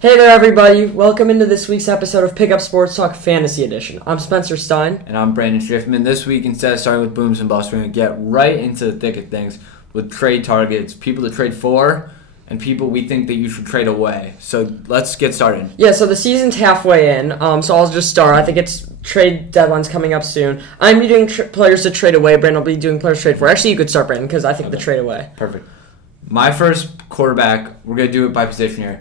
Hey there, everybody. Welcome into this week's episode of Pickup Sports Talk Fantasy Edition. I'm Spencer Stein. And I'm Brandon Schiffman. This week, instead of starting with booms and busts, we're going to get right into the thick of things with trade targets, people to trade for, and people we think that you should trade away. So let's get started. Yeah, so the season's halfway in, so I'll just start. I think it's trade deadline's coming up soon. I'm doing players to trade away. Brandon will be doing players to trade for. Actually, you could start, Brandon, because I think the trade away. Perfect. My first quarterback, we're going to do it by position here.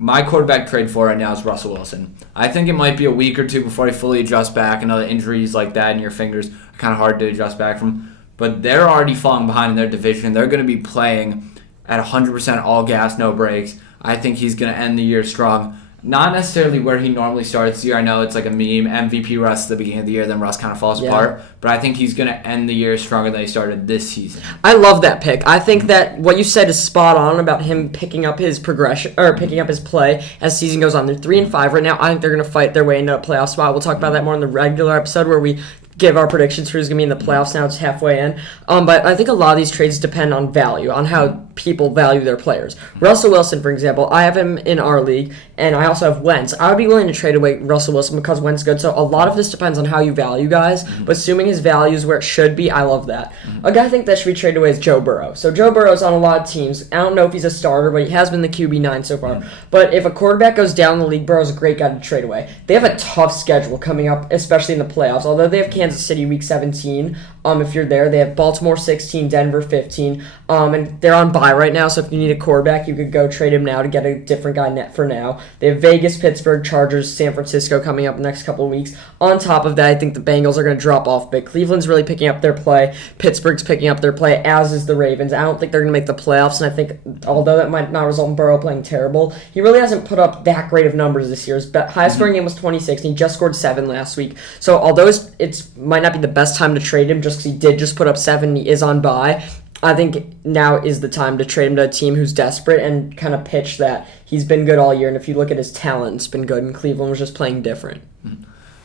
My quarterback trade for right now is Russell Wilson. I think it might be a week or two before he fully adjusts back, and other injuries like that in your fingers are kind of hard to adjust back from. But they're already falling behind in their division. They're going to be playing at 100% all gas, no breaks. I think he's going to end the year strong. Not necessarily where he normally starts the year. I know it's like a meme. MVP Russ at the beginning of the year, then Russ kind of falls apart. But I think he's going to end the year stronger than he started this season. I love that pick. I think that what you said is spot on about him picking up his progression or picking up his play as the season goes on. They're 3-5 right now. I think they're going to fight their way into a playoff spot. We'll talk about that more in the regular episode where we give our predictions for who's going to be in the playoffs. Now it's halfway in. But I think a lot of these trades depend on value, on how people value their players. Russell Wilson, for example, I have him in our league, and I also have Wentz. I would be willing to trade away Russell Wilson because Wentz is good. So a lot of this depends on how you value guys. But assuming his value is where it should be, I love that. A guy I think that should be traded away is Joe Burrow. So Joe Burrow's on a lot of teams. I don't know if he's a starter, but he has been the QB9 so far. But if a quarterback goes down in the league, Burrow's a great guy to trade away. They have a tough schedule coming up, especially in the playoffs. Although they have Kansas City week 17, if you're there. They have Baltimore 16, Denver 15, and they're on bye right now, so if you need a quarterback, you could go trade him now to get a different guy net for now. They have Vegas, Pittsburgh, Chargers, San Francisco coming up the next couple of weeks. On top of that, I think the Bengals are going to drop off big. Cleveland's really picking up their play. Pittsburgh's picking up their play, as is the Ravens. I don't think they're going to make the playoffs, and I think, although that might not result in Burrow playing terrible, he really hasn't put up that great of numbers this year. His highest scoring game was 26, and he just scored 7 last week. So although it might not be the best time to trade him just because he did just put up 7 and he is on bye, I think now is the time to trade him to a team who's desperate and kind of pitch that he's been good all year, and if you look at his talent, it's been good, and Cleveland was just playing different.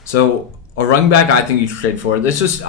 So a running back I think you should trade for. I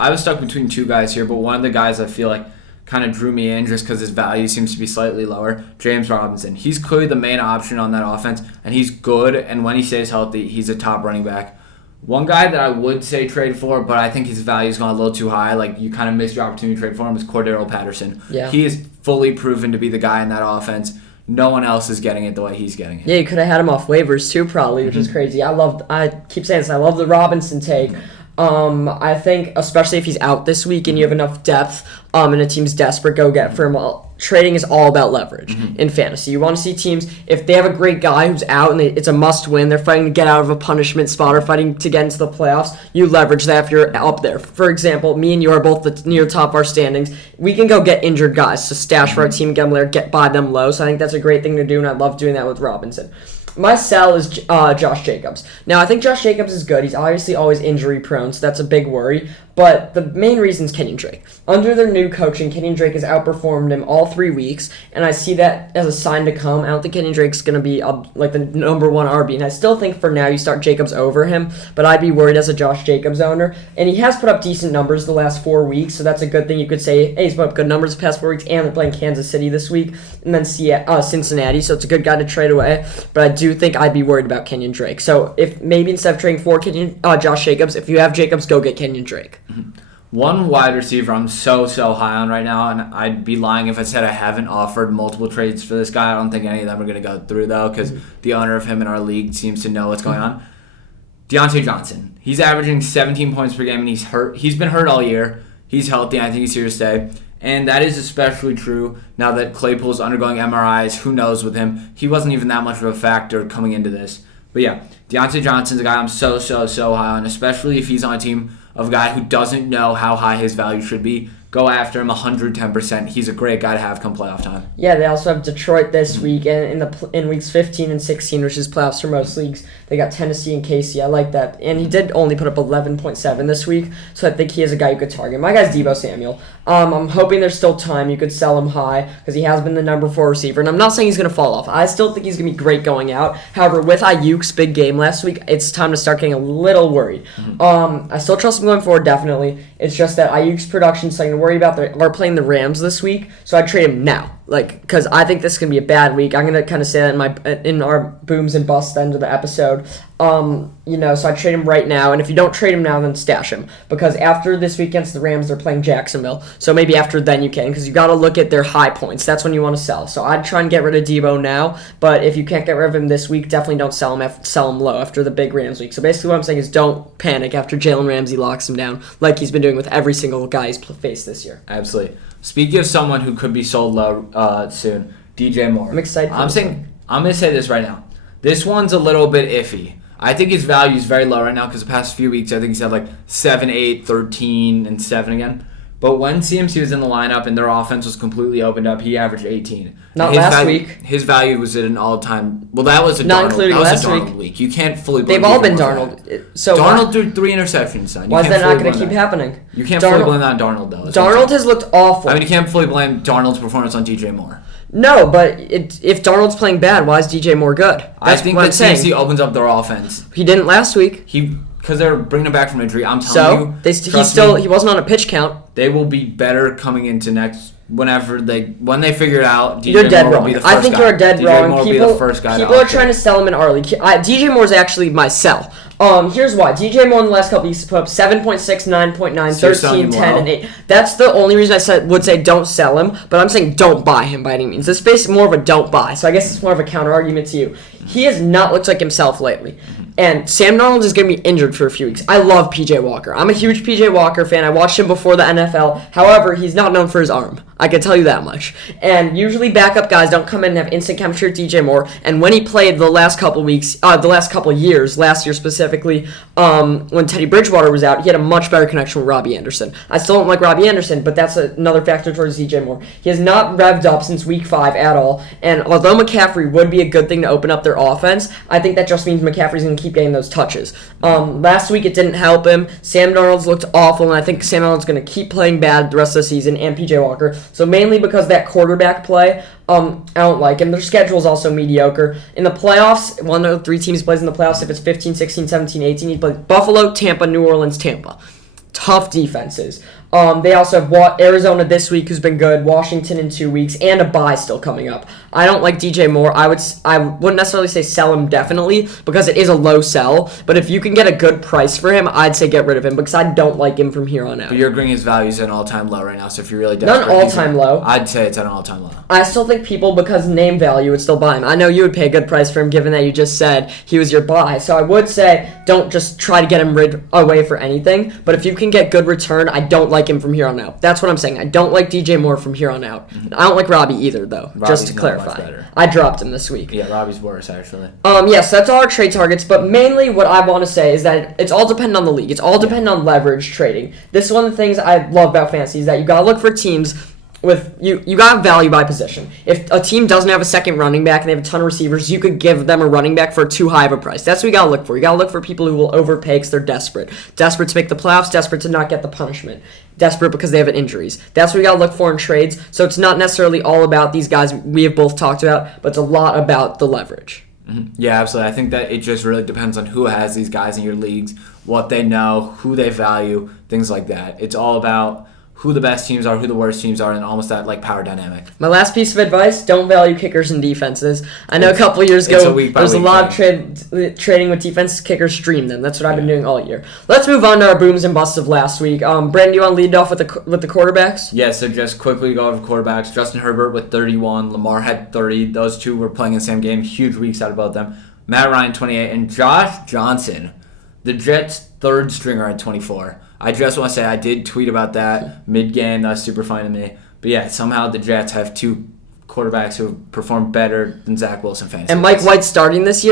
was stuck between two guys here, but one of the guys I feel like kind of drew me in just because his value seems to be slightly lower, James Robinson. He's clearly the main option on that offense, and he's good, and when he stays healthy, he's a top running back. One guy that I would say trade for, but I think his value's gone a little too high, like you kind of missed your opportunity to trade for him, is Cordero Patterson. Yeah. He is fully proven to be the guy in that offense. No one else is getting it the way he's getting it. Yeah, you could have had him off waivers too, probably, which is crazy. I keep saying this, I love the Robinson take. I think, especially if he's out this week and you have enough depth and a team's desperate, go get for him. Trading is all about leverage in fantasy. You want to see teams, if they have a great guy who's out and it's a must-win, they're fighting to get out of a punishment spot or fighting to get into the playoffs, you leverage that if you're up there. For example, me and you are both near the top of our standings. We can go get injured guys to stash for our team, get them there, buy them low. So I think that's a great thing to do, and I love doing that with Robinson. My sell is Josh Jacobs. Now, I think Josh Jacobs is good. He's obviously always injury-prone, so that's a big worry. But the main reason is Kenyon Drake. Under their new coaching, Kenyon Drake has outperformed him all 3 weeks, and I see that as a sign to come. I don't think Kenyon Drake's going to be like the number one RB, and I still think for now you start Jacobs over him, but I'd be worried as a Josh Jacobs owner. And he has put up decent numbers the last 4 weeks, so that's a good thing. You could say, hey, he's put up good numbers the past 4 weeks, and they're playing Kansas City this week, and then Cincinnati, so it's a good guy to trade away. But I do think I'd be worried about Kenyon Drake. So if maybe instead of trading for Josh Jacobs, if you have Jacobs, go get Kenyon Drake. One wide receiver I'm so high on right now, and I'd be lying if I said I haven't offered multiple trades for this guy. I don't think any of them are going to go through, though, because the owner of him in our league seems to know what's going on. Deontay Johnson. He's averaging 17 points per game, and he's hurt. He's been hurt all year. He's healthy, and I think he's here to stay. And that is especially true now that Claypool's undergoing MRIs. Who knows with him? He wasn't even that much of a factor coming into this. But yeah, Deontay Johnson's a guy I'm so high on, especially if he's on a team of a guy who doesn't know how high his value should be. Go after him 110%. He's a great guy to have come playoff time. Yeah, they also have Detroit this week, and in weeks 15 and 16, which is playoffs for most leagues, they got Tennessee and KC. I like that. And he did only put up 11.7 this week, so I think he is a guy you could target. My guy's Deebo Samuel. I'm hoping there's still time. You could sell him high because he has been the number 4 receiver, and I'm not saying he's going to fall off. I still think he's going to be great going out. However, with Ayuk's big game last week, it's time to start getting a little worried. I still trust him going forward, definitely. It's just that Ayuk's production is something to worry about. They're playing the Rams this week, so I'd trade him now. because I think this is gonna be a bad week. I'm gonna kind of say that in our booms and busts end of the episode. So I trade him right now, and if you don't trade him now, then stash him, because after this week against the Rams, they're playing Jacksonville. So maybe after then you can, because you got to look at their high points. That's when you want to sell. So I'd try and get rid of Debo now, but if you can't get rid of him this week, definitely don't sell him. Sell him low after the big Rams week. So basically, what I'm saying is don't panic after Jalen Ramsey locks him down, like he's been doing with every single guy he's faced this year. Absolutely. Speaking of someone who could be sold low soon, DJ Moore. I'm excited. I'm going to say this right now. This one's a little bit iffy. I think his value is very low right now because the past few weeks, I think he's had like 7, 8, 13, and 7 again. But when CMC was in the lineup and their offense was completely opened up, he averaged 18. Not last week. His value was at an all-time. Well, that was a not Darnold. including That was last a Darnold week. week. You can't fully blame They've all DJ been Moore for Darnold. that. So Darnold threw 3 interceptions, son. Why is that not going to keep happening? You can't fully blame that on Darnold, though. Darnold has looked awful. I mean, you can't fully blame Darnold's performance on DJ Moore. No, but if Darnold's playing bad, why is DJ Moore good? That's I think what that I'm saying. CMC opens up their offense. He didn't last week. Because they're bringing him back from injury. I'm telling So he wasn't on a pitch count. They will be better coming into when they figure it out. You're dead wrong. I think you're dead wrong. Moore will be the first guy. People are trying to sell him in our league. DJ Moore's actually my sell. Here's why. DJ Moore in the last couple weeks put up 7.6, 9.9, 13, 10, and 8. That's the only reason I would say don't sell him, but I'm saying don't buy him by any means. This space is more of a don't buy, so I guess it's more of a counter argument to you. He has not looked like himself lately. And Sam Darnold is going to be injured for a few weeks. I love P.J. Walker. I'm a huge P.J. Walker fan. I watched him before the NFL. However, he's not known for his arm. I can tell you that much. And usually backup guys don't come in and have instant chemistry with DJ Moore. And when he played the last couple years, last year specifically, when Teddy Bridgewater was out, he had a much better connection with Robbie Anderson. I still don't like Robbie Anderson, but that's another factor towards DJ Moore. He has not revved up since week 5 at all. And although McCaffrey would be a good thing to open up their offense, I think that just means McCaffrey's going to keep getting those touches. Last week it didn't help him. Sam Darnold's looked awful, and I think Sam Darnold's going to keep playing bad the rest of the season, and P.J. Walker. So mainly because that quarterback play, I don't like him. Their schedule's also mediocre. In the playoffs, one of the 3 teams plays in the playoffs. If it's 15, 16, 17, 18, he plays Buffalo, Tampa, New Orleans, Tampa. Tough defenses. They also have Arizona this week, who's been good, Washington in 2 weeks, and a bye still coming up. I don't like DJ Moore. I wouldn't necessarily say sell him definitely, because it is a low sell, but if you can get a good price for him, I'd say get rid of him, because I don't like him from here on out. But you're agreeing his value is at an all-time low right now, so if you're really desperate... Not an all-time low. I'd say it's at an all-time low. I still think people, because name value, would still buy him. I know you would pay a good price for him, given that you just said he was your buy, so I would say don't just try to get him away for anything, but if you can get good return, I don't like him from here on out. That's what I'm saying. I don't like DJ Moore from here on out. Mm-hmm. I don't like Robbie either, though, just to clarify. I dropped him this week. Yeah, Robbie's worse, actually. Yes, that's all our trade targets, but mainly what I want to say is that it's all dependent on the league. It's all dependent on leverage trading. This is one of the things I love about fantasy, is that you got to look for teams with you got value by position. If a team doesn't have a second running back and they have a ton of receivers, you could give them a running back for too high of a price. That's what you gotta look for. You gotta look for people who will overpay because they're desperate. Desperate to make the playoffs, desperate to not get the punishment. Desperate because they have injuries. That's what we gotta look for in trades. So it's not necessarily all about these guys we have both talked about, but it's a lot about the leverage. Mm-hmm. Yeah, absolutely. I think that it just really depends on who has these guys in your leagues, what they know, who they value, things like that. It's all about who the best teams are, who the worst teams are, and almost that like power dynamic. My last piece of advice, don't value kickers and defenses. I know a couple of years ago, there was a lot of trading with defenses. Kickers, stream them. That's what I've been doing all year. Let's move on to our booms and busts of last week. Brandon, you want to lead off with the quarterbacks? Yeah, so just quickly go over quarterbacks. Justin Herbert with 31. Lamar had 30. Those two were playing in the same game. Huge weeks out of both of them. Matt Ryan, 28. And Josh Johnson, the Jets' third stringer at 24. I just want to say I did tweet about that mid-game. That was super funny to me. But yeah, somehow the Jets have 2 quarterbacks who have performed better than Zach Wilson fantasy. And Mike White's starting this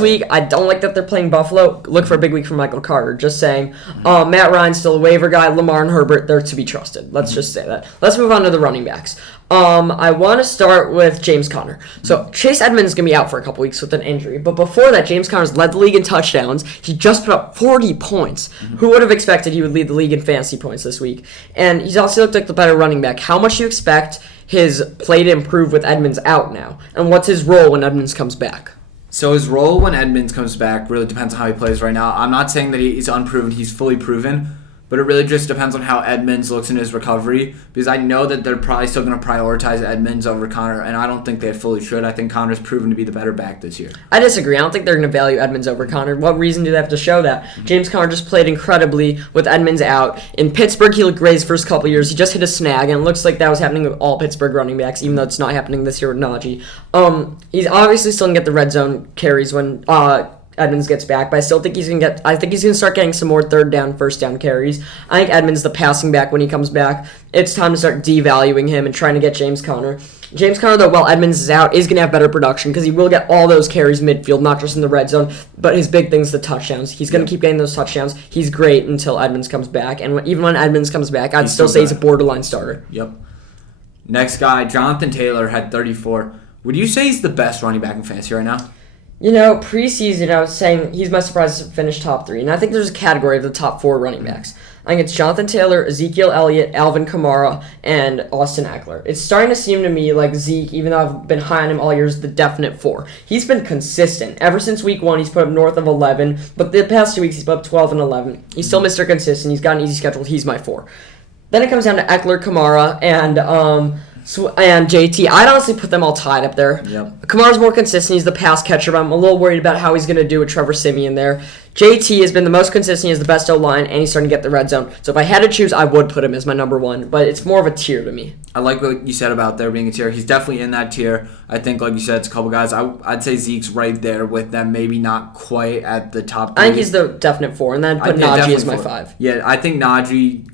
week. I don't like that they're playing Buffalo. Look for a big week from Michael Carter. Just saying. Matt Ryan's still a waiver guy. Lamar and Herbert, they're to be trusted. Let's just say that. Let's move on to the running backs. I want to start with James Conner. So Chase Edmonds is going to be out for a couple weeks with an injury. But before that, James Conner's led the league in touchdowns. He just put up 40 points. Who would have expected he would lead the league in fantasy points this week? And he's also looked like the better running back. How much do you expect his play to improve with Edmonds out now? And what's his role when Edmonds comes back? So his role when Edmonds comes back really depends on how he plays right now. I'm not saying that he's unproven. He's fully proven. But but it really just depends on how Edmonds looks in his recovery, because I know that they're probably still going to prioritize Edmonds over Connor, and I don't think they fully should. I think Connor's proven to be the better back this year. I disagree. I don't think they're going to value Edmonds over Connor. What reason do they have to show that? James Conner just played incredibly with Edmonds out. In Pittsburgh, he looked great his first couple years. He just hit a snag, and it looks like that was happening with all Pittsburgh running backs, even though it's not happening this year with Najee. He's obviously still going to get the red zone carries when Edmonds gets back, but I still think he's going to start getting some more third down, first down carries. I think Edmonds, the passing back, when he comes back, it's time to start devaluing him and trying to get James Conner. James Conner, though, while Edmonds is out, is going to have better production because he will get all those carries midfield, not just in the red zone, but his big thing is the touchdowns. He's going to keep getting those touchdowns. He's great until Edmonds comes back, and even when Edmonds comes back, I'd still say he's a borderline starter. Yep. Next guy, Jonathan Taylor, had 34. Would you say he's the best running back in fantasy right now? Preseason, I was saying he's my surprise to finish top 3, and I think there's a category of the top 4 running backs. I think it's Jonathan Taylor, Ezekiel Elliott, Alvin Kamara, and Austin Eckler. It's starting to seem to me like Zeke, even though I've been high on him all year, is the definite 4. He's been consistent. Ever since week 1, he's put up north of 11, but the past 2 weeks, he's put up 12 and 11. He's still Mr. Consistent. He's got an easy schedule. He's my 4. Then it comes down to Eckler, Kamara, and JT. I'd honestly put them all tied up there. Yep. Kamara's more consistent. He's the pass catcher, but I'm a little worried about how he's going to do with Trevor Siemian there. JT has been the most consistent. He has the best O-line, and he's starting to get the red zone. So if I had to choose, I would put him as my number 1, but it's more of a tier to me. I like what you said about there being a tier. He's definitely in that tier. I think, like you said, it's a couple guys. I'd say Zeke's right there with them, maybe not quite at the top 3. I think he's the definite 4, and then put Najee as my 5. Yeah, I think Najee,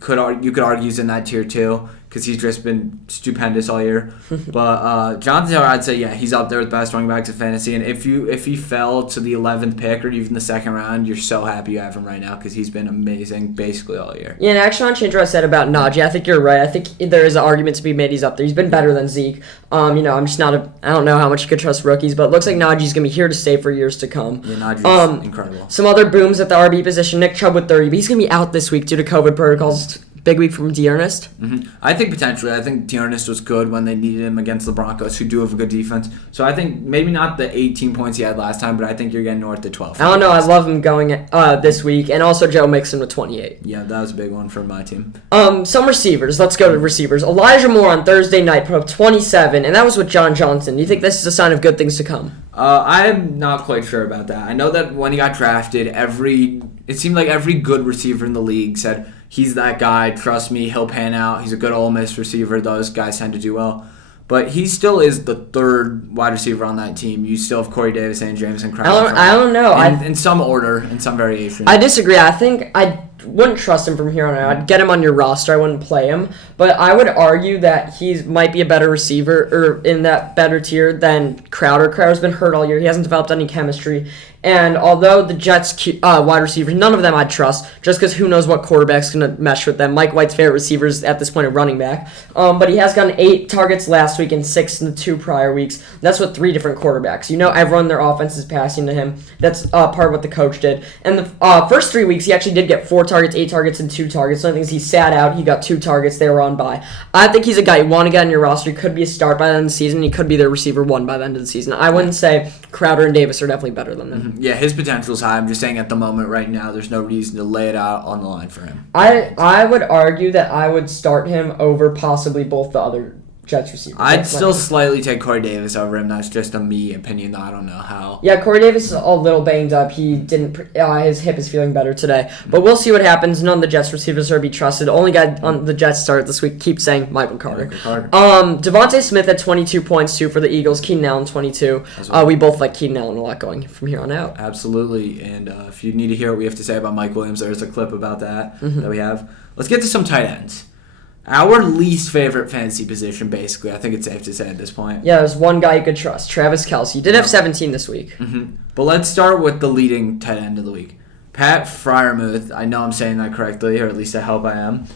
you could argue, is in that tier too, because he's just been stupendous all year. But Jonathan Taylor, I'd say, yeah, he's up there with best running backs in fantasy. And if he fell to the 11th pick or even the second round, you're so happy you have him right now because he's been amazing basically all year. Yeah, and actually on change what I said about Najee, I think you're right. I think there is an argument to be made he's up there. He's been better than Zeke. I'm just not I don't know how much you could trust rookies, but it looks like Najee's going to be here to stay for years to come. Yeah, Najee's incredible. Some other booms at the RB position. Nick Chubb with 30, but he's going to be out this week due to COVID protocols. Big week from D'Ernest. Mm-hmm. I think potentially. I think D'Ernest was good when they needed him against the Broncos, who do have a good defense. So I think maybe not the 18 points he had last time, but I think you're getting north of 12. I don't know. I love him going this week, and also Joe Mixon with 28. Yeah, that was a big one for my team. Some receivers. Let's go to receivers. Elijah Moore on Thursday night put up 27, and that was with John Johnson. Do you think this is a sign of good things to come? I'm not quite sure about that. I know that when he got drafted, it seemed like every good receiver in the league said, he's that guy, trust me, he'll pan out. He's a good Ole Miss receiver. Those guys tend to do well. But he still is the third wide receiver on that team. You still have Corey Davis and Jameson Crowder. I don't know. In some order, in some variation. I disagree. I think I wouldn't trust him from here on out. I'd get him on your roster. I wouldn't play him. But I would argue that he might be a better receiver or in that better tier than Crowder. Crowder's been hurt all year. He hasn't developed any chemistry. And although the Jets' wide receivers, none of them I'd trust, just because who knows what quarterback's going to mesh with them. Mike White's favorite receivers at this point are running back. But he has gotten 8 targets last week and 6 in the 2 prior weeks. That's with 3 different quarterbacks. Everyone in their offense is passing to him. That's part of what the coach did. And the first 3 weeks, he actually did get 4 targets, 8 targets, and 2 targets. So I think he sat out. He got 2 targets. They were on bye. I think he's a guy you want to get on your roster. He could be a start by the end of the season. He could be their receiver 1 by the end of the season. I wouldn't say Crowder and Davis are definitely better than them. Yeah, his potential is high. I'm just saying at the moment right now, there's no reason to lay it out on the line for him. I would argue that I would start him over possibly both the other Jets receivers. I'd still slightly take Corey Davis over him. That's just a me opinion, though. I don't know how. Yeah, Corey Davis is a little banged up. He didn't. His hip is feeling better today. But we'll see what happens. None of the Jets receivers are to be trusted. The only guy on the Jets started this week keeps saying Michael Carter. Devontae Smith had 22 points, too, for the Eagles. Keenan Allen, 22. We both like Keenan Allen a lot going from here on out. Absolutely. And if you need to hear what we have to say about Mike Williams, there's a clip about that that we have. Let's get to some tight ends. Our least favorite fantasy position, basically. I think it's safe to say at this point. Yeah, there's one guy you could trust, Travis Kelce. He did have 17 this week. Mm-hmm. But let's start with the leading tight end of the week. Pat Freiermuth, I know I'm saying that correctly, or at least I hope I am,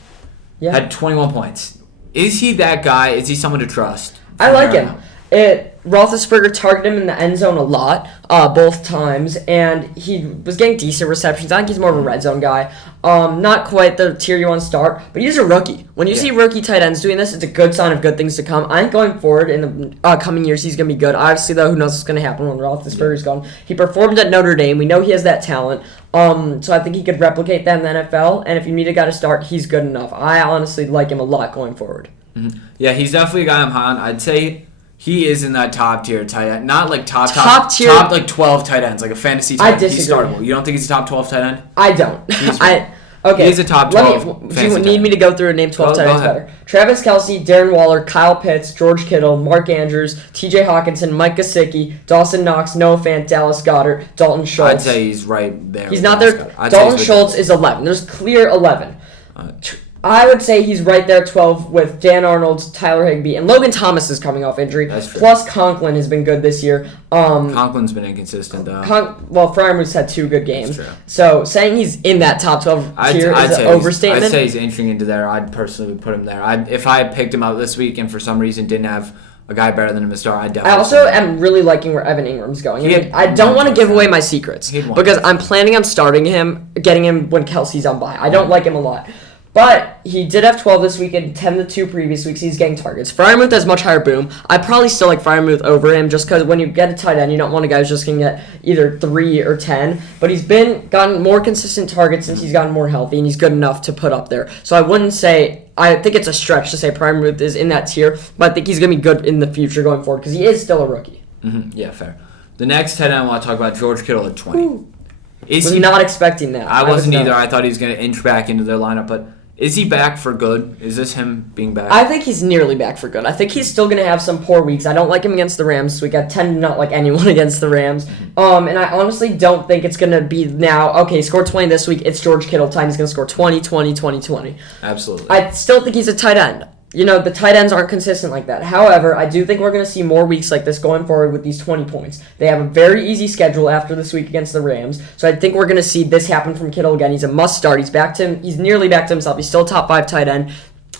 had 21 points. Is he that guy? Is he someone to trust? I like him. Roethlisberger targeted him in the end zone a lot, both times, and he was getting decent receptions. I think he's more of a red zone guy. Not quite the tier you want to start, but he's a rookie. When you see rookie tight ends doing this, it's a good sign of good things to come. I think going forward in the coming years, he's going to be good. Obviously, though, who knows what's going to happen when Roethlisberger's gone. He performed at Notre Dame. We know he has that talent. So I think he could replicate that in the NFL, and if you need a guy to start, he's good enough. I honestly like him a lot going forward. Mm-hmm. Yeah, he's definitely a guy I'm high on. I'd say he is in that top tier tight end. Not like top tier. Top like 12 tight ends, like a fantasy tight end. I disagree. He's startable. You don't think he's a top 12 tight end? I don't. Okay. He's a top 12. Do you need me to go through and name 12 tight ends better? Travis Kelce, Darren Waller, Kyle Pitts, George Kittle, Mark Andrews, TJ Hawkinson, Mike Gesicki, Dawson Knox, Noah Fant, Dallas Goedert, Dalton Schultz. I'd say he's right there. He's not there. Dalton Schultz is 11. There's clear 11. I would say he's right there at 12 with Dan Arnold, Tyler Higbee, and Logan Thomas is coming off injury. That's true. Plus Conklin has been good this year. Conklin's been inconsistent though. Freiermuth's had 2 good games. That's true. So saying he's in that top 12 tier is an overstatement. I'd say he's inching into there. I'd personally put him there. If I picked him out this week and for some reason didn't have a guy better than him to start, I'd definitely. I also am really liking where Evan Ingram's going. I don't want to give away my secrets because I'm planning on starting him, getting him when Kelsey's on bye. I don't like him a lot. But he did have 12 this week and 10 the 2 previous weeks. He's getting targets. Freiermuth has much higher boom. I probably still like Freiermuth over him just because when you get a tight end, you don't want a guy who's just going to get either 3 or 10. But he's gotten more consistent targets since he's gotten more healthy, and he's good enough to put up there. So I wouldn't say, I think it's a stretch to say Freiermuth is in that tier, but I think he's going to be good in the future going forward because he is still a rookie. Mm-hmm. Yeah, fair. The next tight end I want to talk about, George Kittle at 20. Ooh. Was he not expecting that? I wasn't either. I thought he was going to inch back into their lineup, but is he back for good? Is this him being back? I think he's nearly back for good. I think he's still going to have some poor weeks. I don't like him against the Rams this week. I tend to not like anyone against the Rams. And I honestly don't think it's going to be now, okay, he scored 20 this week. It's George Kittle time. He's going to score 20, 20, 20, 20. Absolutely. I still think he's a tight end. You know, the tight ends aren't consistent like that. However, I do think we're going to see more weeks like this going forward with these 20 points. They have a very easy schedule after this week against the Rams, so I think we're going to see this happen from Kittle again. He's a must start. He's nearly back to himself. He's still top 5 tight end.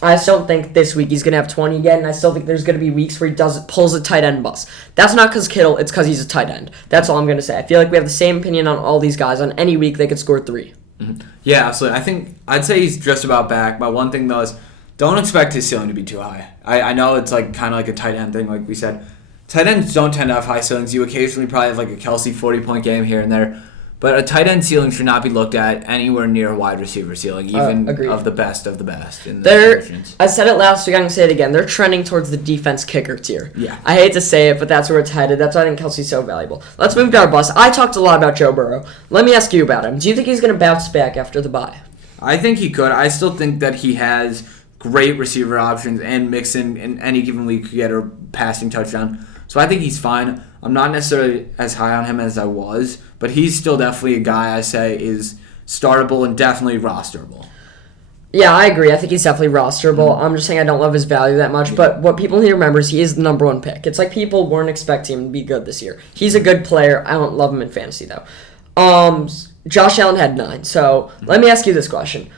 I still think this week he's going to have 20 again, and I still think there's going to be weeks where he pulls a tight end bus. That's not because Kittle, it's because he's a tight end. That's all I'm going to say. I feel like we have the same opinion on all these guys. On any week, they could score 3. Mm-hmm. Yeah, absolutely. I'd say he's just about back. My one thing, though, is don't expect his ceiling to be too high. I know it's like kind of like a tight end thing, like we said. Tight ends don't tend to have high ceilings. You occasionally probably have like a Kelsey 40-point game here and there. But a tight end ceiling should not be looked at anywhere near a wide receiver ceiling, even of the best in the positions. I said it last week, I'm going to say it again. They're trending towards the defense kicker tier. Yeah. I hate to say it, but that's where it's headed. That's why I think Kelsey's so valuable. Let's move to our bus. I talked a lot about Joe Burrow. Let me ask you about him. Do you think he's going to bounce back after the bye? I think he could. I still think that he has great receiver options, and Mixon in any given week could get a passing touchdown. So I think he's fine. I'm not necessarily as high on him as I was, but he's still definitely a guy I say is startable and definitely rosterable. Yeah, I agree. I think he's definitely rosterable. Mm-hmm. I'm just saying I don't love his value that much, but what people need to remember is he is the number 1 pick. It's like people weren't expecting him to be good this year. He's a good player. I don't love him in fantasy, though. Josh Allen had 9, so let me ask you this question.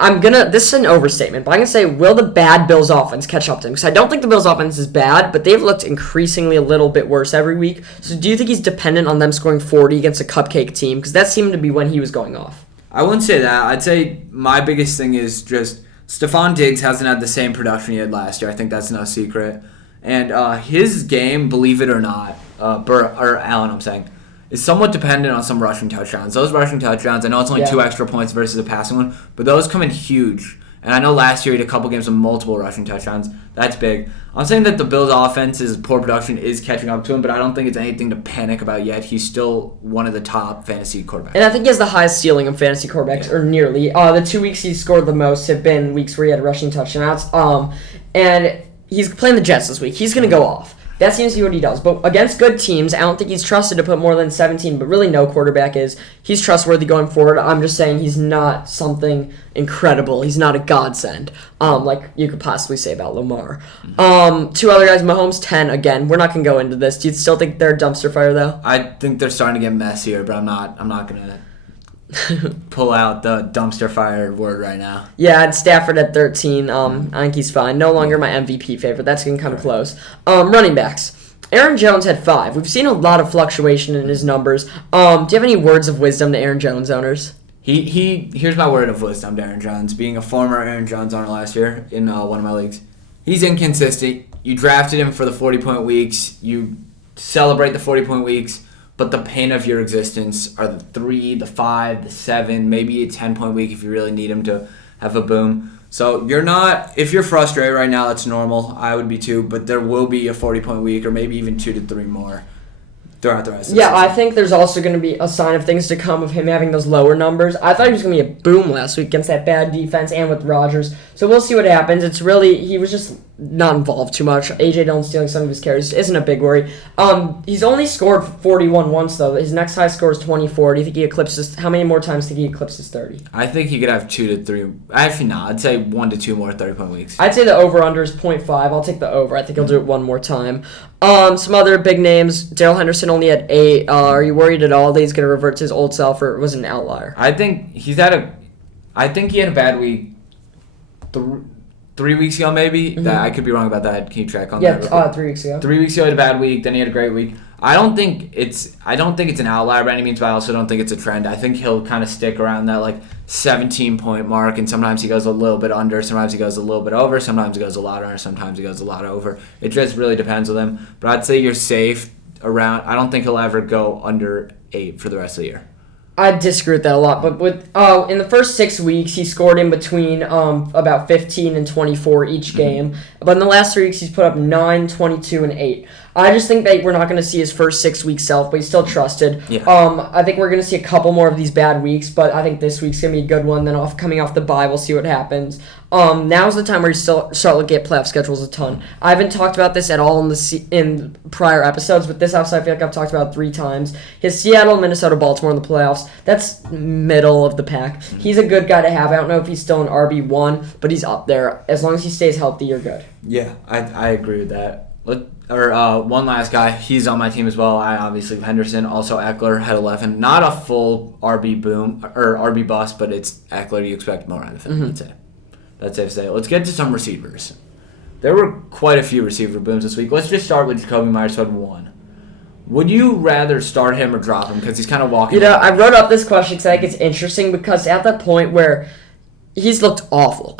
This is an overstatement, but I'm going to say, will the bad Bills offense catch up to him? Because I don't think the Bills offense is bad, but they've looked increasingly a little bit worse every week. So do you think he's dependent on them scoring 40 against a cupcake team? Because that seemed to be when he was going off. I wouldn't say that. I'd say my biggest thing is just Stephon Diggs hasn't had the same production he had last year. I think that's no secret. And his game, believe it or not, Allen, I'm saying, is somewhat dependent on some rushing touchdowns. Those rushing touchdowns, I know it's only 2 extra points versus a passing one, but those come in huge. And I know last year he had a couple games with multiple rushing touchdowns. That's big. I'm saying that the Bills' offense's poor production is catching up to him, but I don't think it's anything to panic about yet. He's still one of the top fantasy quarterbacks. And I think he has the highest ceiling of fantasy quarterbacks, or nearly. The 2 weeks he's scored the most have been weeks where he had rushing touchdowns. And he's playing the Jets this week. He's going to go off. That seems to be what he does. But against good teams, I don't think he's trusted to put more than 17, but really no quarterback is. He's trustworthy going forward. I'm just saying he's not something incredible. He's not a godsend, like you could possibly say about Lamar. 2 other guys, Mahomes 10, again. We're not going to go into this. Do you still think they're a dumpster fire, though? I think they're starting to get messier, but I'm not going to pull out the dumpster fire word right now. Yeah, and Stafford at 13. I think he's fine. No longer my MVP favorite. That's going to come close. Running backs. Aaron Jones had 5. We've seen a lot of fluctuation in his numbers. Do you have any words of wisdom to Aaron Jones owners? Here's my word of wisdom to Aaron Jones. Being a former Aaron Jones owner last year in one of my leagues, he's inconsistent. You drafted him for the 40-point weeks. You celebrate the 40-point weeks, but the pain of your existence are the 3, the 5, the 7, maybe a 10-point week if you really need him to have a boom. So if you're frustrated right now, that's normal. I would be too, but there will be a 40-point week or maybe even 2 to 3 more throughout the rest of the season. I think there's also going to be a sign of things to come of him having those lower numbers. I thought he was going to be a boom last week against that bad defense and with Rodgers. So we'll see what happens. He was just not involved too much. A.J. Dillon stealing some of his carries isn't a big worry. He's only scored 41 once, though. His next high score is 24. Do you think he eclipses... How many more times do you think he eclipses 30? I think he could have 2 to 3... Actually, no. I'd say 1 to 2 more 30-point weeks. I'd say the over-under is 0.5. I'll take the over. I think he'll do it one more time. Some other big names. Darrell Henderson only had 8. Are you worried at all that he's going to revert to his old self, or was it an outlier? I think he had a bad week 3 weeks ago, maybe. Mm-hmm. That I could be wrong about that. Can you track on that? Yeah, 3 weeks ago. 3 weeks ago he had a bad week. Then he had a great week. I don't think it's an outlier by any means, but I also don't think it's a trend. I think he'll kind of stick around that 17-point mark, and sometimes he goes a little bit under, sometimes he goes a little bit over, sometimes he goes a lot under, sometimes he goes a lot over. It just really depends on him. But I'd say you're safe around. I don't think he'll ever go under 8 for the rest of the year. I disagree with that a lot, but with in the first 6 weeks, he scored in between about 15 and 24 each game. But in the last 3 weeks, he's put up 9, 22, and 8. I just think that we're not going to see his first 6 week self, but he's still trusted. Yeah. I think we're going to see a couple more of these bad weeks, but I think this week's going to be a good one. Then coming off the bye, we'll see what happens. Now's the time where you start looking at playoff schedules a ton. I haven't talked about this at all in prior episodes, but this episode I feel like I've talked about 3 times. His Seattle, Minnesota, Baltimore in the playoffs. That's middle of the pack. He's a good guy to have. I don't know if he's still an RB1, but he's up there. As long as he stays healthy, you're good. Yeah, I agree with that. One last guy. He's on my team as well. I obviously have Henderson. Also, Eckler had 11. Not a full RB boom or RB bust, but it's Eckler. You expect more out of him. That's safe to say. Let's get to some receivers. There were quite a few receiver booms this week. Let's just start with Jacoby Myers, who had 1. Would you rather start him or drop him? Because he's kind of walking. I wrote up this question because I think it's interesting because at that point where he's looked awful.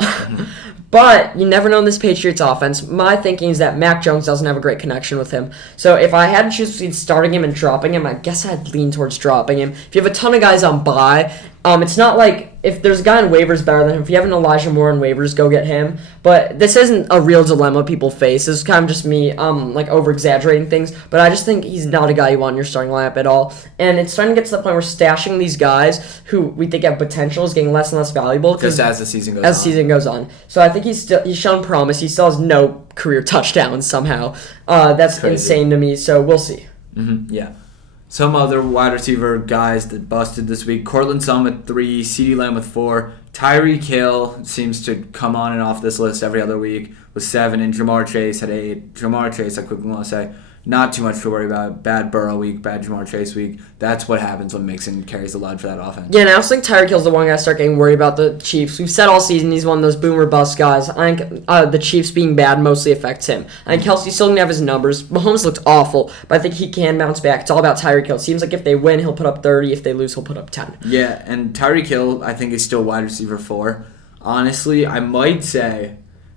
But you never know in this Patriots offense. My thinking is that Mac Jones doesn't have a great connection with him. So if I had to choose between starting him and dropping him, I guess I'd lean towards dropping him. If you have a ton of guys on bye, it's not like if there's a guy on waivers better than him. If you have an Elijah Moore on waivers, go get him. But this isn't a real dilemma people face. This is kind of just me over-exaggerating things. But I just think he's not a guy you want in your starting lineup at all. And it's starting to get to the point where stashing these guys who we think have potential is getting less and less valuable. Just as the season goes on. As the season goes on. So I think he's shown promise. He still has no career touchdowns somehow. That's insane to me. So we'll see. Yeah. Some other wide receiver guys that busted this week. Cortland Sutton with 3, CeeDee Lamb with 4. Tyreek Hill seems to come on and off this list every other week with 7, and Jamar Chase had 8. Jamar Chase, I quickly want to say, not too much to worry about. Bad Burrow week, bad Jamar Chase week. That's what happens when Mixon carries the load for that offense. Yeah, and I also think Tyreek Hill's the one guy I start getting worried about the Chiefs. We've said all season he's one of those boomer bust guys. I think the Chiefs being bad mostly affects him. I think Kelsey's still going to have his numbers. Mahomes looked awful, but I think he can bounce back. It's all about Tyreek Hill. It seems like if they win, he'll put up 30. If they lose, he'll put up 10. Yeah, and Tyreek Hill, I think, is still wide receiver 4. Honestly, I might say,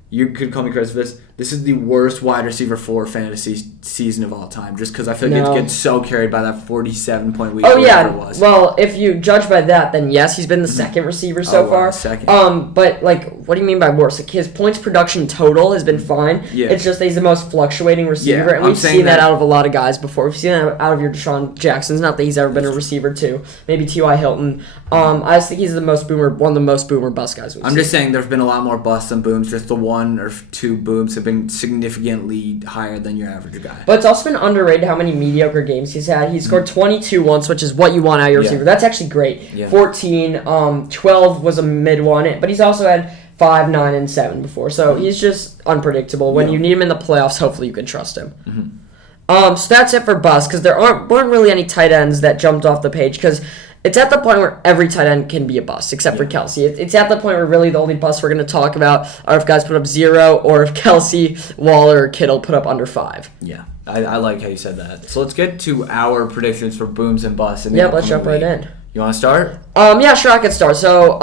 you could call me crazy for this is the worst wide receiver 4 fantasy season of all time, just because I feel like it gets so carried by that 47-point week. Oh, yeah. It was. Well, if you judge by that, then yes, he's been the second receiver so far. Second. But, what do you mean by worse? His points production total has been fine. Yeah. It's just that he's the most fluctuating receiver, and we've seen that out of a lot of guys before. We've seen that out of your Deshaun Jacksons. Not that he's ever been a receiver, too. Maybe T.Y. Hilton. I just think he's one of the most boomer bust guys we've seen. I'm just saying there's been a lot more busts than booms. Just the 1 or 2 booms have been significantly higher than your average guy. But it's also been underrated how many mediocre games he's had. He scored 22 once, which is what you want out of your receiver. That's actually great. Yeah. 14, 12 was a mid one, but he's also had 5, 9, and 7 before. So he's just unpredictable. When you need him in the playoffs, hopefully you can trust him. So that's it for bust, because there weren't really any tight ends that jumped off the page, because It's at the point where every tight end can be a bust, except for Kelsey. It's at the point where really the only busts we're going to talk about are if guys put up 0 or if Kelsey, Waller, or Kittle put up under 5. Yeah, I like how you said that. So let's get to our predictions for booms and busts. Let's jump right in. You want to start? Yeah, sure, I can start. So,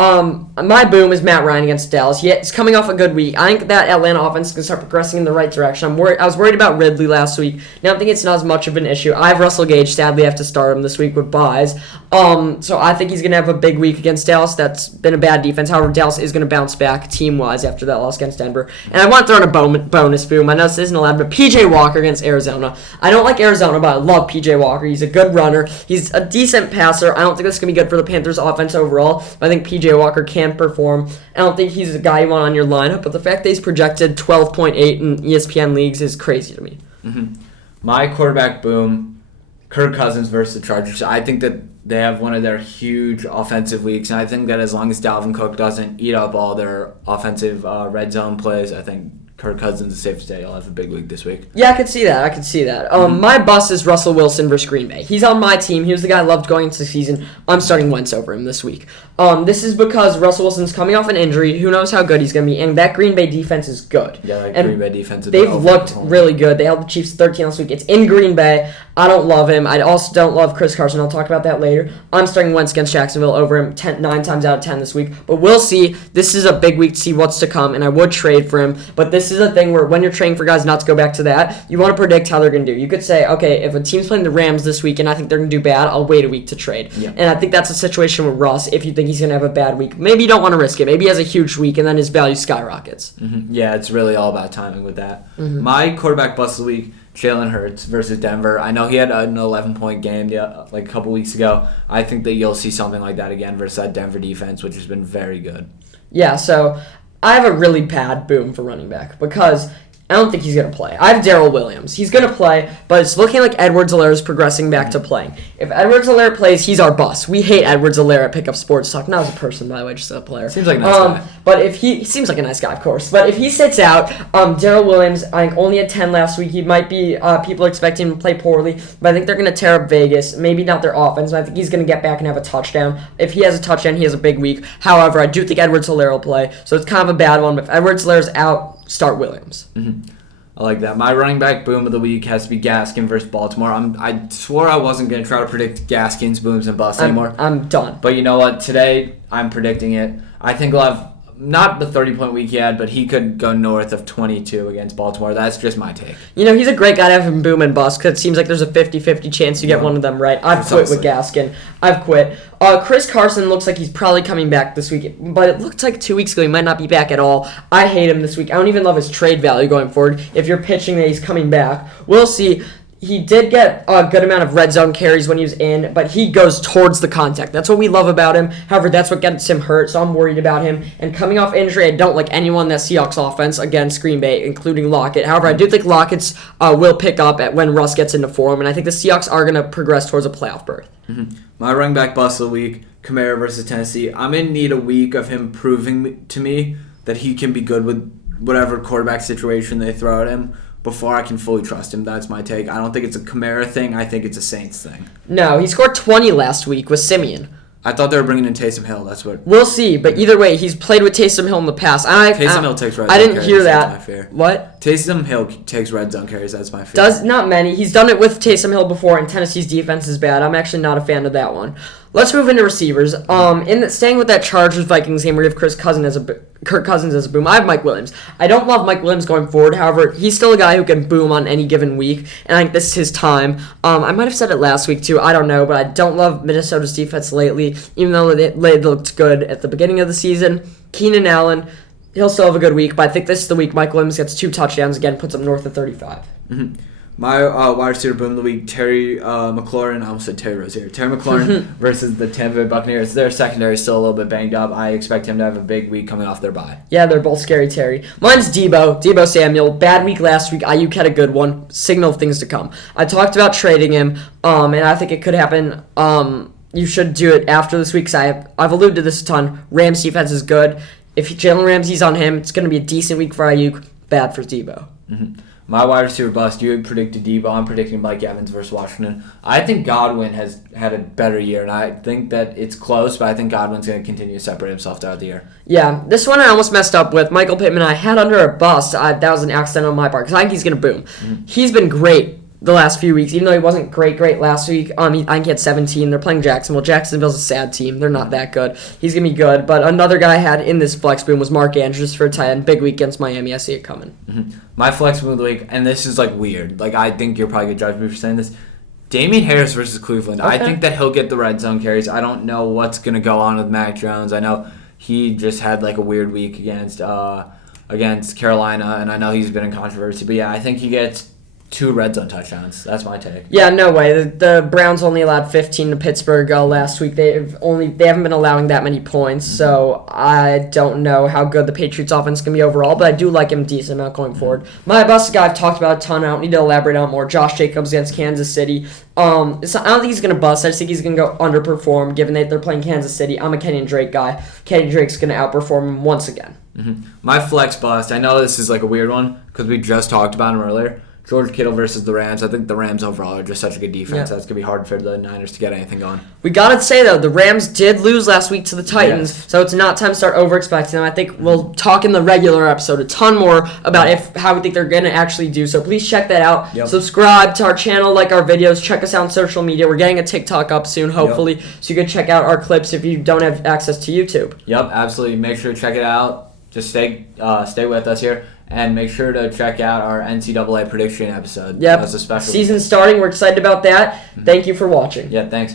my boom is Matt Ryan against Dallas. He's coming off a good week. I think that Atlanta offense is going to start progressing in the right direction. I was worried about Ridley last week. Now I think it's not as much of an issue. I have Russell Gage. Sadly, I have to start him this week with buys. So I think he's going to have a big week against Dallas. That's been a bad defense. However, Dallas is going to bounce back team-wise after that loss against Denver. And I want to throw in a bonus boom. I know this isn't allowed, but P.J. Walker against Arizona. I don't like Arizona, but I love P.J. Walker. He's a good runner. He's a decent passer. I don't think this is going to be good for the Panthers offense overall. I think P.J. Walker can perform. I don't think he's a guy you want on your lineup, but the fact that he's projected 12.8 in ESPN leagues is crazy to me. Mm-hmm. My quarterback boom, Kirk Cousins versus the Chargers. I think that they have one of their huge offensive weeks, and I think that as long as Dalvin Cook doesn't eat up all their offensive red zone plays, I think Kirk Cousins is safe to say he'll have a big week this week. Yeah, I could see that. My bust is Russell Wilson versus Green Bay. He's on my team. He was the guy I loved going into the season. I'm starting Wentz over him this week. This is because Russell Wilson's coming off an injury. Who knows how good he's going to be, and that Green Bay defense is good. Yeah, and Green Bay defense. They've looked really good. They held the Chiefs 13 last week. It's in Green Bay. I don't love him. I also don't love Chris Carson. I'll talk about that later. I'm starting Wentz against Jacksonville over him 9 times out of 10 this week. But we'll see. This is a big week to see what's to come, and I would trade for him. But this is a thing where when you're trading for guys, not to go back to that, you want to predict how they're going to do. You could say, okay, if a team's playing the Rams this week and I think they're going to do bad, I'll wait a week to trade. Yeah. And I think that's a situation with Russ if you think he's going to have a bad week. Maybe you don't want to risk it. Maybe he has a huge week and then his value skyrockets. Mm-hmm. Yeah, it's really all about timing with that. Mm-hmm. My quarterback bust of the week, Jalen Hurts versus Denver. I know he had an 11-point game like a couple weeks ago. I think that you'll see something like that again versus that Denver defense, which has been very good. Yeah, so I have a really bad boom for running back because I don't think he's going to play. I have Darrell Williams. He's going to play, but it's looking like Edwards-Helaire is progressing back to playing. If Edwards-Helaire plays, he's our bust. We hate Edwards-Helaire at Pickup Sports Talk. Not as a person, by the way, just a player. Seems like a nice guy. But if he seems like a nice guy, of course. But if he sits out, Darrell Williams, I think only had 10 last week. He might be, people are expecting him to play poorly, but I think they're going to tear up Vegas. Maybe not their offense, but I think he's going to get back and have a touchdown. If he has a touchdown, he has a big week. However, I do think Edwards-Helaire will play, so it's kind of a bad one. But if Edwards-Helaire's out, start Williams. Mm-hmm. I like that. My running back boom of the week has to be Gaskin versus Baltimore. I swore I wasn't going to try to predict Gaskin's booms and busts anymore. I'm done. But you know what? Today, I'm predicting it. I think he'll have not the 30-point week he had, but he could go north of 22 against Baltimore. That's just my take. You know, he's a great guy to have him boom and bust because it seems like there's a 50-50 chance you get one of them right. I've quit with Gaskin. I've quit. Chris Carson looks like he's probably coming back this week, but it looked like 2 weeks ago he might not be back at all. I hate him this week. I don't even love his trade value going forward if you're pitching that he's coming back. We'll see. He did get a good amount of red zone carries when he was in, but he goes towards the contact. That's what we love about him. However, that's what gets him hurt, so I'm worried about him. And coming off injury, I don't like anyone in that Seahawks offense against Green Bay, including Lockett. However, I do think Lockett's will pick up when Russ gets into form, and I think the Seahawks are going to progress towards a playoff berth. Mm-hmm. My running back bust of the week, Kamara versus Tennessee. I'm in need a week of him proving to me that he can be good with whatever quarterback situation they throw at him before I can fully trust him. That's my take. I don't think it's a Kamara thing. I think it's a Saints thing. No, he scored 20 last week with Simeon. I thought they were bringing in Taysom Hill. That's what. We'll see, but either way, he's played with Taysom Hill in the past. Taysom Hill takes red zone carries. I didn't hear that. That's my fear. What? Taysom Hill takes red zone carries. That's my fear. Does not many. He's done it with Taysom Hill before, and Tennessee's defense is bad. I'm actually not a fan of that one. Let's move into receivers. Staying with that Chargers-Vikings game where you have Kirk Cousins as a boom, I have Mike Williams. I don't love Mike Williams going forward. However, he's still a guy who can boom on any given week, and I think this is his time. I might have said it last week too. I don't know, but I don't love Minnesota's defense lately, even though they looked good at the beginning of the season. Keenan Allen, he'll still have a good week, but I think this is the week Mike Williams gets 2 touchdowns again, puts him north of 35. Mm-hmm. My wide receiver boom of the week, Terry McLaurin. I almost said Terry Rozier. Terry McLaurin versus the Tampa Bay Buccaneers. Their secondary is still a little bit banged up. I expect him to have a big week coming off their bye. Yeah, they're both scary, Terry. Mine's Deebo Samuel. Bad week last week. Ayuk had a good one. Signal of things to come. I talked about trading him, and I think it could happen. You should do it after this week because I've alluded to this a ton. Rams defense is good. If Jalen Ramsey's on him, it's going to be a decent week for Ayuk. Bad for Deebo. Mm-hmm. My wide receiver bust, you had predicted Debo. I'm predicting Mike Evans versus Washington. I think Godwin has had a better year, and I think that it's close, but I think Godwin's going to continue to separate himself throughout the year. Yeah, this one I almost messed up with. Michael Pittman I had under a bust. That was an accident on my part because I think he's going to boom. Mm-hmm. He's been great the last few weeks, even though he wasn't great last week. I think he had 17. They're playing Jacksonville. Jacksonville's a sad team. They're not that good. He's going to be good. But another guy I had in this flex boom was Mark Andrews for a tight end. Big week against Miami. I see it coming. Mm-hmm. My flex boom of the week, and this is like weird. Like I think you're probably going to judge me for saying this. Damian Harris versus Cleveland. Okay. I think that he'll get the red zone carries. I don't know what's going to go on with Mac Jones. I know he just had like a weird week against Carolina, and I know he's been in controversy. But yeah, I think he gets 2 red zone touchdowns. That's my take. Yeah, no way. The Browns only allowed 15 to Pittsburgh last week. They haven't been allowing that many points, so I don't know how good the Patriots offense can be overall, but I do like him a decent amount going forward. My bust guy I've talked about a ton. I don't need to elaborate on more. Josh Jacobs against Kansas City. I don't think he's going to bust. I just think he's going to go underperform given that they're playing Kansas City. I'm a Kenyon Drake guy. Kenyon Drake's going to outperform him once again. Mm-hmm. My flex bust, I know this is like a weird one because we just talked about him earlier. George Kittle versus the Rams. I think the Rams overall are just such a good defense. That's going to be hard for the Niners to get anything going. We got to say, though, the Rams did lose last week to the Titans, so it's not time to start over-expecting them. I think we'll talk in the regular episode a ton more about how we think they're going to actually do. So please check that out. Yep. Subscribe to our channel, like our videos, check us out on social media. We're getting a TikTok up soon, hopefully, so you can check out our clips if you don't have access to YouTube. Yep, absolutely. Make sure to check it out. Just stay with us here. And make sure to check out our NCAA prediction episode. Yep. That's a special season starting. We're excited about that. Thank you for watching. Yeah, thanks.